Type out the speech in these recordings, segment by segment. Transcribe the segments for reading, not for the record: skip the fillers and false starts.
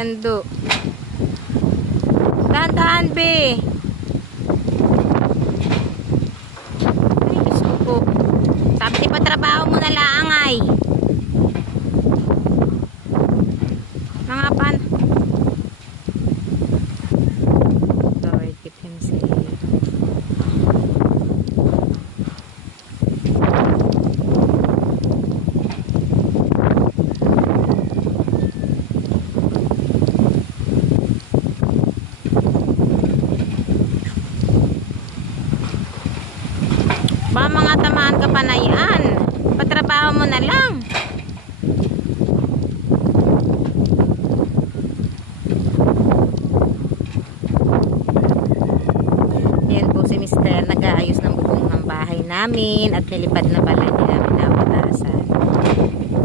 Ando. Dahan-dahan, be. Ay, Diyos ko po. Sabi di pa trabaho mo na lang ay. Mga pan. Lord, keep him safe. Ba mga tamaan ka pa na yan. Patrabaho mo na lang. Yan po si Mister. Nag-aayos ng bubong ng bahay namin. At nilipad na pala hindi namin napatasan.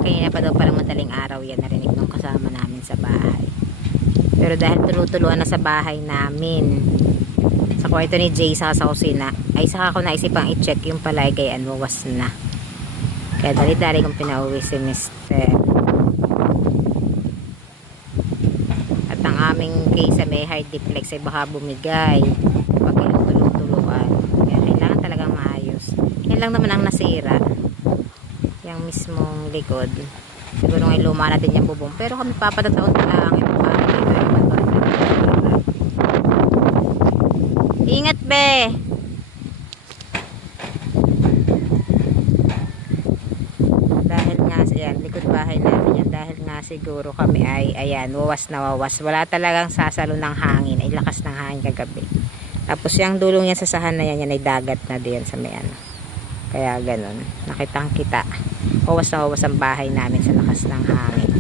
Kaya na pa daw parang madaling araw yan. Narinig nung kasama namin sa bahay. Pero dahil tulutuluan na sa bahay namin, sa kwarto ni Jay sa kusina, ay saka ko naisipang i-check yung palagay was na. Kaya dali-dali kong pinauwi si Mr. At ang aming case sa may hard deflex ay baka bumigay pag yung tulong-tuluan. Kaya kailangan talagang maayos. Yan lang naman ang nasira, yung mismong likod. Siguro ngay luma na din yung bubong, pero kami papatataon na lang ito pa. Ingat, be. Dahil nga yan, likod bahay namin yan. Dahil nga siguro kami ay ayan, wawas na wawas. Wala talagang sasalo ng hangin. Ay lakas ng hangin kagabi. Tapos yung dulong yan sa sahan na yan, yan ay dagat na din sa may ano. Kaya ganun. Nakitang kita. Wawas na wawas ang bahay namin sa lakas ng hangin.